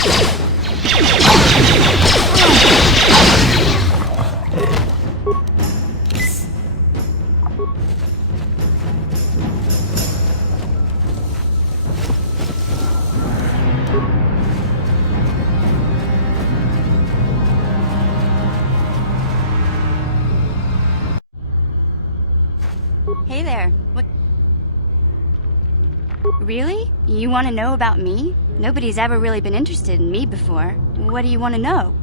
Hey there. What? Really? You want to know about me? Nobody's ever really been interested in me before. What do you want to know?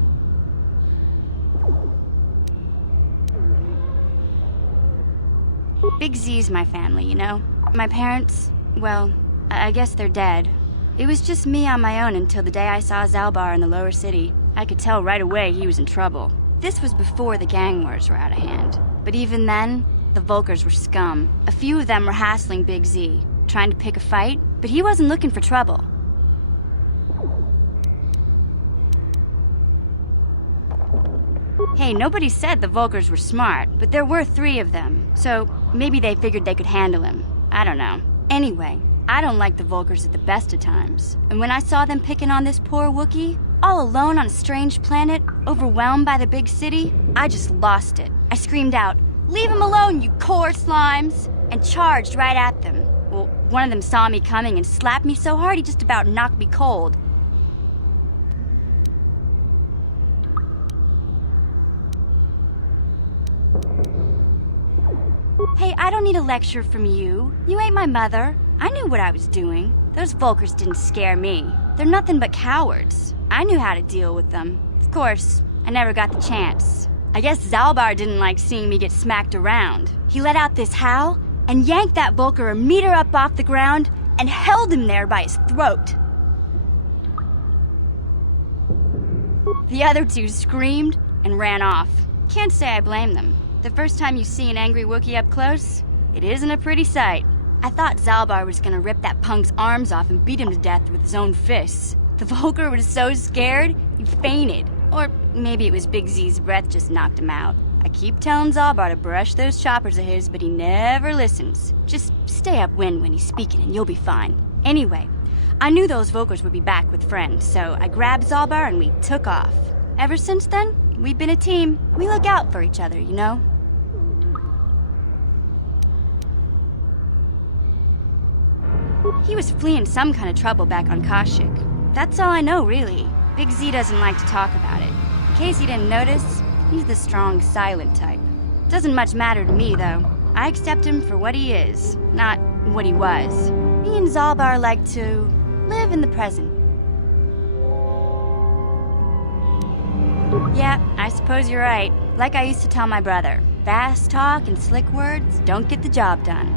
Big Z's my family, you know? My parents, well, I guess they're dead. It was just me on my own until the day I saw Zalbar in the lower city. I could tell right away he was in trouble. This was before the gang wars were out of hand. But even then, the Vulkars were scum. A few of them were hassling Big Z, trying to pick a fight, but he wasn't looking for trouble. Hey, nobody said the Vulkars were smart, but there were 3 of them, so maybe they figured they could handle him. I don't know. Anyway, I don't like the Vulkars at the best of times, and when I saw them picking on this poor Wookiee, all alone on a strange planet, overwhelmed by the big city, I just lost it. I screamed out, "Leave him alone, you core slimes!" and charged right at them. Well, one of them saw me coming and slapped me so hard he just about knocked me cold. Hey, I don't need a lecture from you. You ain't my mother. I knew what I was doing. Those Vulkars didn't scare me. They're nothing but cowards. I knew how to deal with them. Of course, I never got the chance. I guess Zalbar didn't like seeing me get smacked around. He let out this howl and yanked that Vulkar a meter up off the ground and held him there by his throat. The other 2 screamed and ran off. Can't say I blame them. The first time you see an angry Wookiee up close, it isn't a pretty sight. I thought Zalbar was gonna rip that punk's arms off and beat him to death with his own fists. The Vulkar was so scared, he fainted. Or maybe it was Big Z's breath just knocked him out. I keep telling Zalbar to brush those choppers of his, but he never listens. Just stay upwind when he's speaking and you'll be fine. Anyway, I knew those Vulkars would be back with friends, so I grabbed Zalbar and we took off. Ever since then, we've been a team. We look out for each other, you know? He was fleeing some kind of trouble back on Kashyyyk. That's all I know, really. Big Z doesn't like to talk about it. In case you didn't notice, he's the strong, silent type. Doesn't much matter to me, though. I accept him for what he is, not what he was. Me and Zalbar like to live in the present. Yeah, I suppose you're right. Like I used to tell my brother, fast talk and slick words don't get the job done.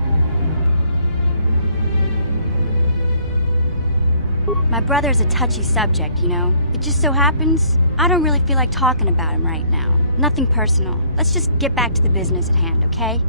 My brother's a touchy subject, you know. It just so happens, I don't really feel like talking about him right now. Nothing personal. Let's just get back to the business at hand, okay?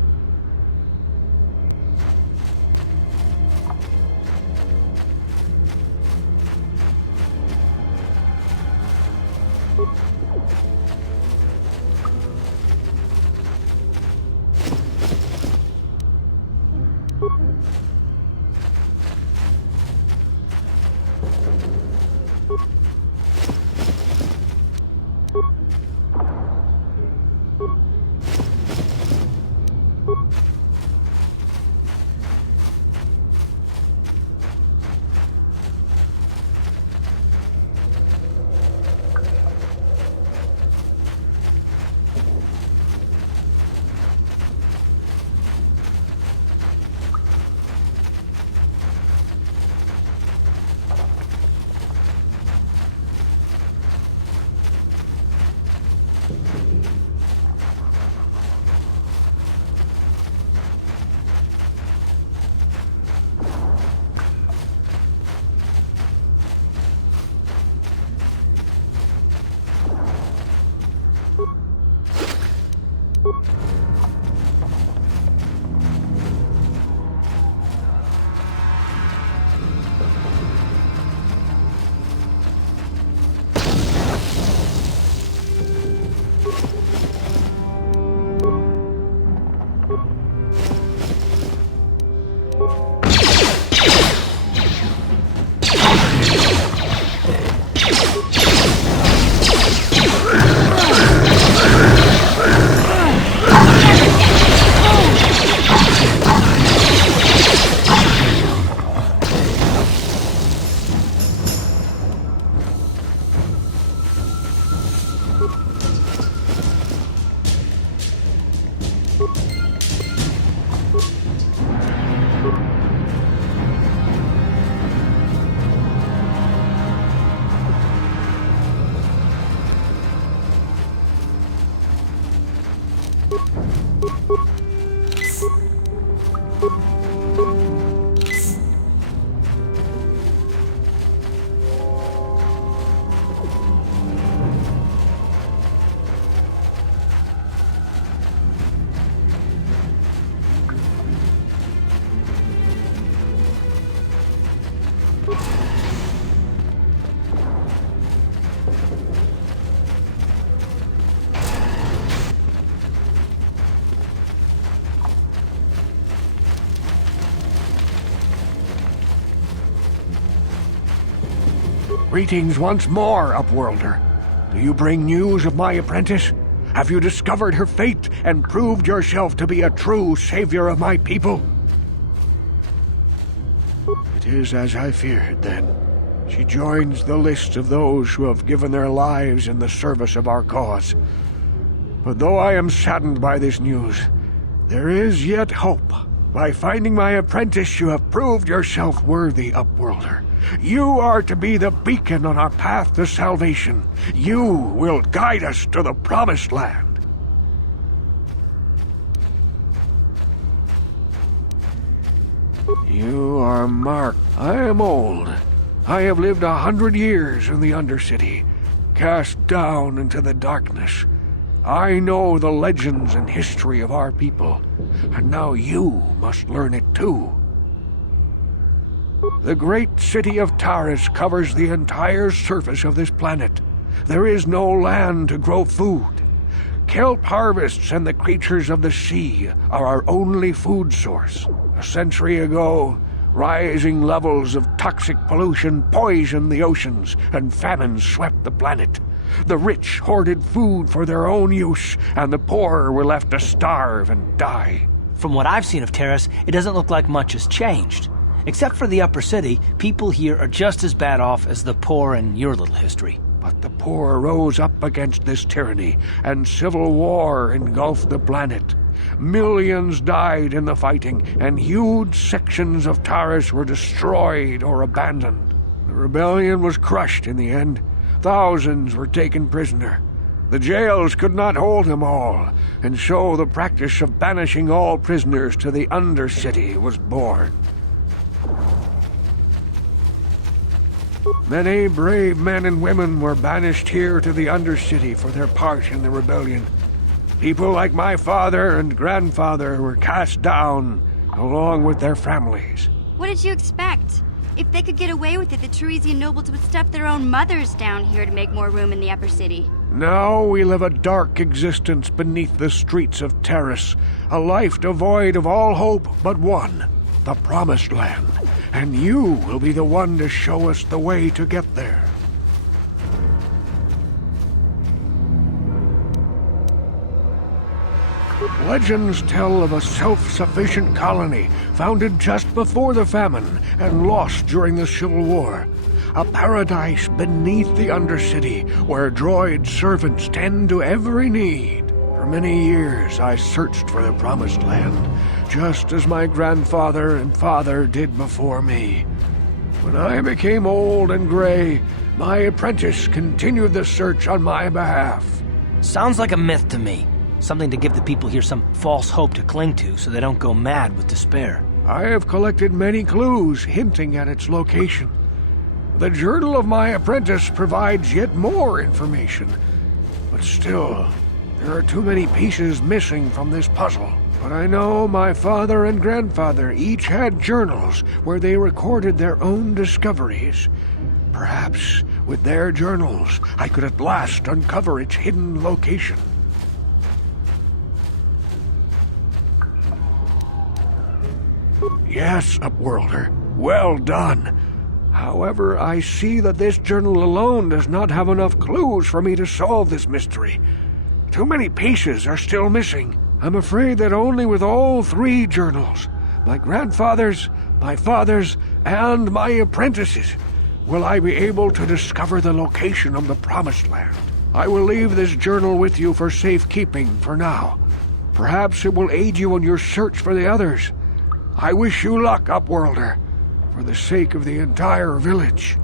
Greetings once more, Upworlder. Do you bring news of my apprentice? Have you discovered her fate and proved yourself to be a true savior of my people? It is as I feared, then. She joins the list of those who have given their lives in the service of our cause. But though I am saddened by this news, there is yet hope. By finding my apprentice, you have proved yourself worthy, Upworlder. You are to be the beacon on our path to salvation. You will guide us to the Promised Land. You are Mark. I am old. I have lived 100 years in the Undercity, cast down into the darkness. I know the legends and history of our people, and now you must learn it too. The great city of Taris covers the entire surface of this planet. There is no land to grow food. Kelp harvests and the creatures of the sea are our only food source. A century ago, rising levels of toxic pollution poisoned the oceans, and famine swept the planet. The rich hoarded food for their own use, and the poor were left to starve and die. From what I've seen of Taris, it doesn't look like much has changed. Except for the upper city, people here are just as bad off as the poor in your little history. But the poor rose up against this tyranny, and civil war engulfed the planet. Millions died in the fighting, and huge sections of Taris were destroyed or abandoned. The rebellion was crushed in the end. Thousands were taken prisoner. The jails could not hold them all, and so the practice of banishing all prisoners to the Undercity was born. Many brave men and women were banished here to the Undercity for their part in the rebellion. People like my father and grandfather were cast down, along with their families. What did you expect? If they could get away with it, the Teresian nobles would stuff their own mothers down here to make more room in the upper city. Now we live a dark existence beneath the streets of Taris, a life devoid of all hope but one, the Promised Land. And you will be the one to show us the way to get there. Legends tell of a self-sufficient colony founded just before the famine and lost during the Civil War. A paradise beneath the Undercity where droid servants tend to every need. For many years I searched for the Promised Land, just as my grandfather and father did before me. When I became old and gray, my apprentice continued the search on my behalf. Sounds like a myth to me. Something to give the people here some false hope to cling to so they don't go mad with despair. I have collected many clues hinting at its location. The journal of my apprentice provides yet more information. But still, there are too many pieces missing from this puzzle. But I know my father and grandfather each had journals where they recorded their own discoveries. Perhaps with their journals, I could at last uncover its hidden location. Yes, Upworlder. Well done. However, I see that this journal alone does not have enough clues for me to solve this mystery. Too many pieces are still missing. I'm afraid that only with all three journals, my grandfather's, my father's, and my apprentice's, will I be able to discover the location of the Promised Land. I will leave this journal with you for safekeeping for now. Perhaps it will aid you in your search for the others. I wish you luck, Upworlder, for the sake of the entire village.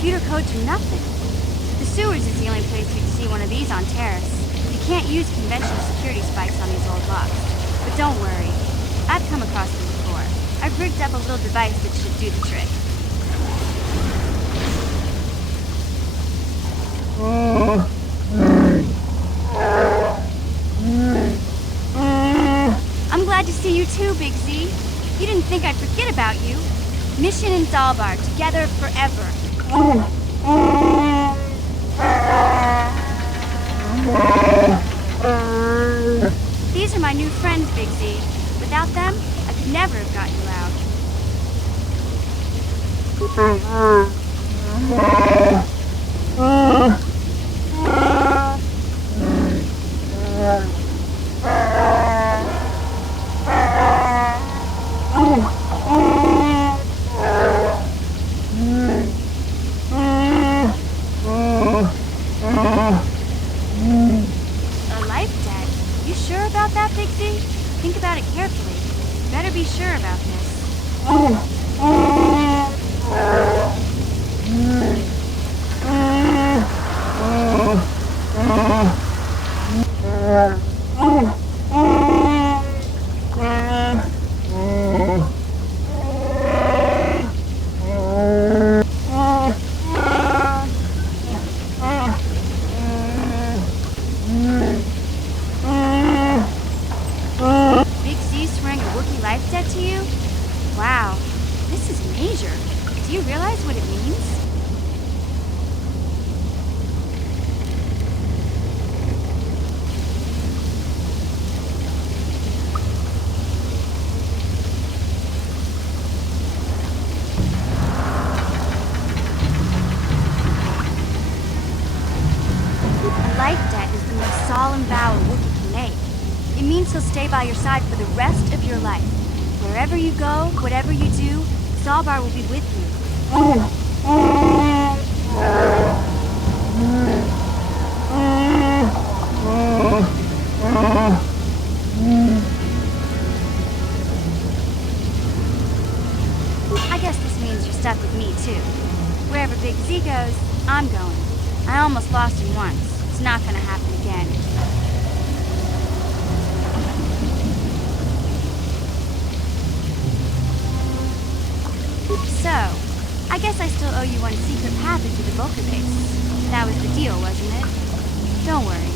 computer codes or nothing. The sewers is the only place you'd see one of these on Terrace. You can't use conventional security spikes on these old locks. But don't worry. I've come across them before. I've rigged up a little device that should do the trick. I'm glad to see you too, Big Z. You didn't think I'd forget about you. Mission and Zalbar, together forever. These are my new friends, Big Z. Without them, I could never have got you out. A life debt? You sure about that, Big Z? Think about it carefully. Better be sure about this. Big Z swearing a Wookiee life debt to you? Wow, this is major. Do you realize what it means? A life debt is the most solemn vow a Wookiee can make. It means he'll stay by your side for the rest of your life. Wherever you go, whatever you do, Zalbar will be with you. I guess this means you're stuck with me, too. Wherever Big Z goes, I'm going. I almost lost him once. It's not gonna happen again. So, I guess I still owe you one secret path into the Vulcan base. That was the deal, wasn't it? Don't worry.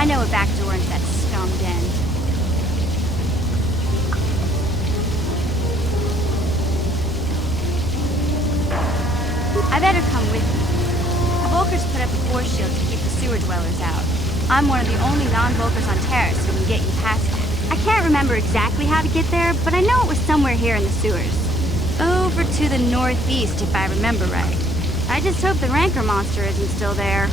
I know a back door into that scum den. I better come with you. The Vulkars put up a force shield to keep the sewer dwellers out. I'm one of the only non-Vulkars on Terrace who can get you past it. I can't remember exactly how to get there, but I know it was somewhere here in the sewers. Over to the northeast, if I remember right. I just hope the Rancor monster isn't still there.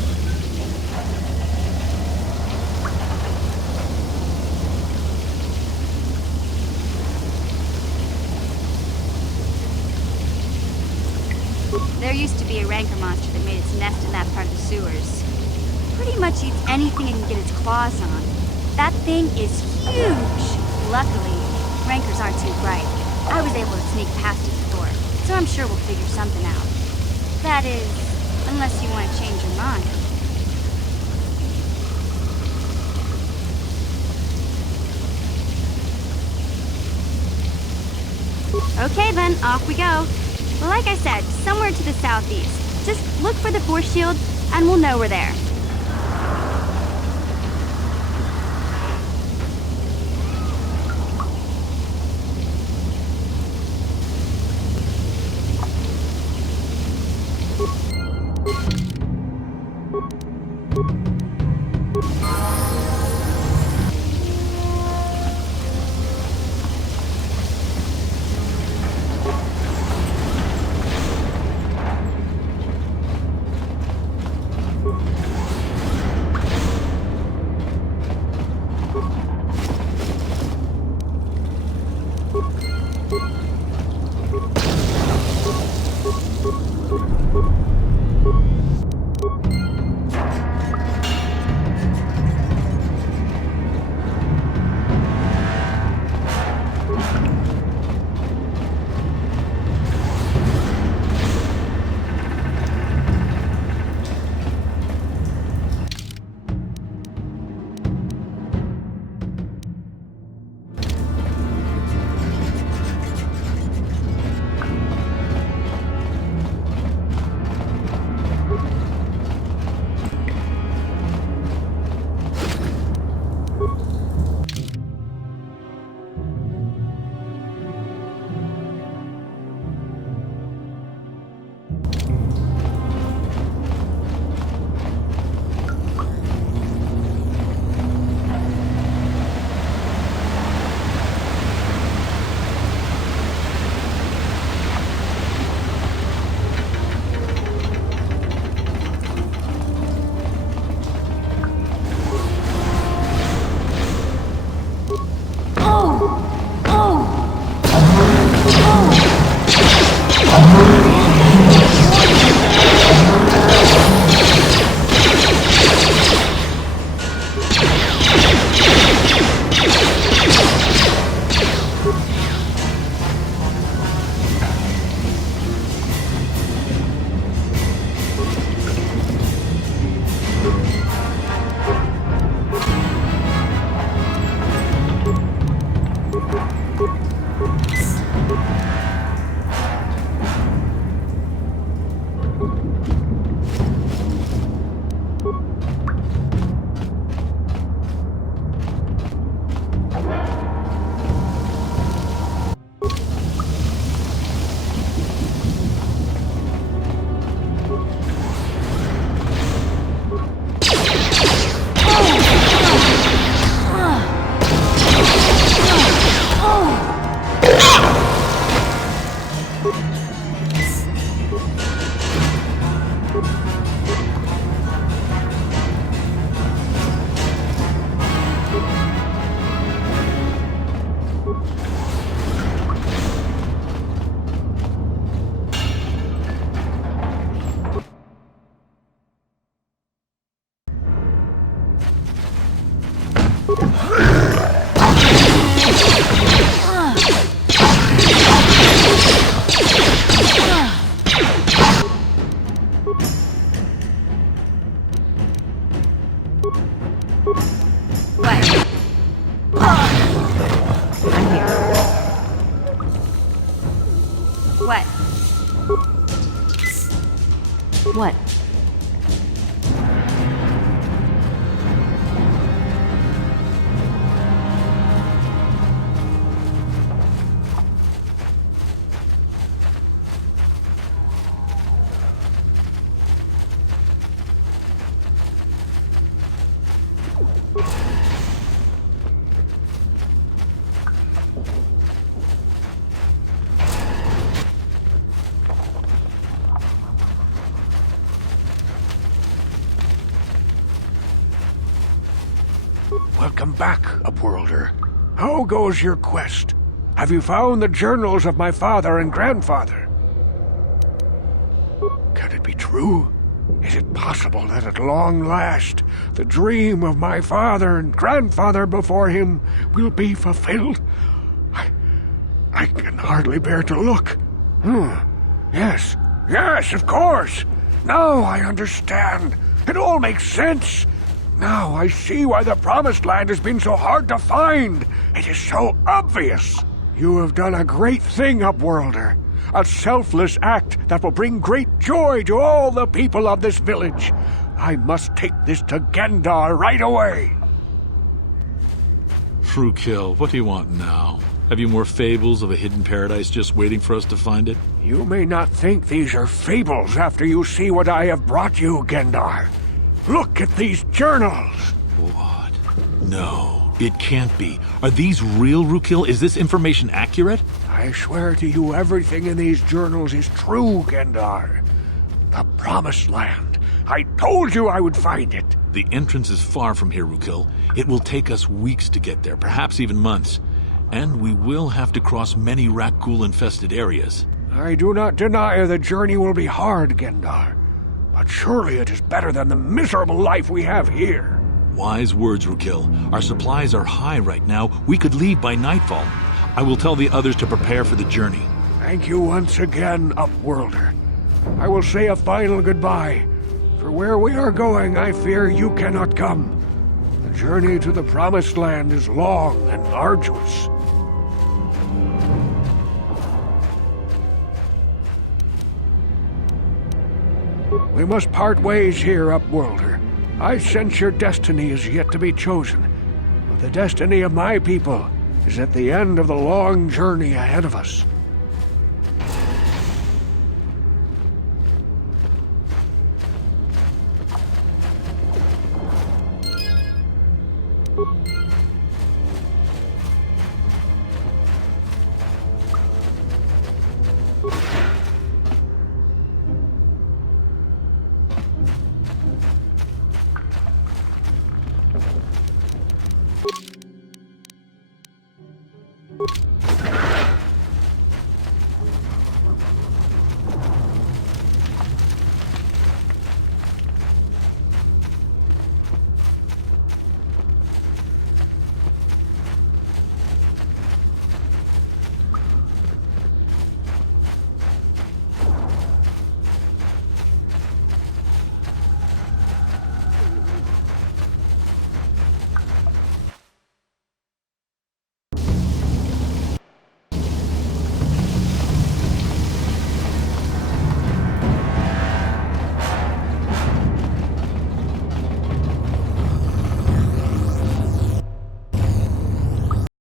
There used to be a Rancor monster that made its nest in that part of the sewers. Pretty much eats anything it can get its claws on. That thing is huge! Luckily, Rancors aren't too bright. I was able to sneak past it before, so I'm sure we'll figure something out. That is, unless you want to change your mind. Okay then, off we go. Well, like I said, somewhere to the southeast. Just look for the force shield, and we'll know we're there. What? What? Welcome back, Upworlder. How goes your quest? Have you found the journals of my father and grandfather? Can it be true? Is it possible that at long last, the dream of my father and grandfather before him will be fulfilled? I can hardly bear to look. Yes, of course. Now I understand. It all makes sense. Now I see why the Promised Land has been so hard to find. It is so obvious. You have done a great thing, Upworlder. A selfless act that will bring great joy to all the people of this village. I must take this to Gendar right away. Frukill, what do you want now? Have you more fables of a hidden paradise just waiting for us to find it? You may not think these are fables after you see what I have brought you, Gendar. Look at these journals! What? No, it can't be. Are these real, Frukill? Is this information accurate? I swear to you everything in these journals is true, Gendar. The Promised Land. I told you I would find it. The entrance is far from here, Frukill. It will take us weeks to get there, perhaps even months. And we will have to cross many Rakghoul-infested areas. I do not deny the journey will be hard, Gendar. But surely it is better than the miserable life we have here. Wise words, Frukill. Our supplies are high right now. We could leave by nightfall. I will tell the others to prepare for the journey. Thank you once again, Upworlder. I will say a final goodbye. For where we are going, I fear you cannot come. The journey to the Promised Land is long and arduous. We must part ways here, Upworlder. I sense your destiny is yet to be chosen, but the destiny of my people is at the end of the long journey ahead of us.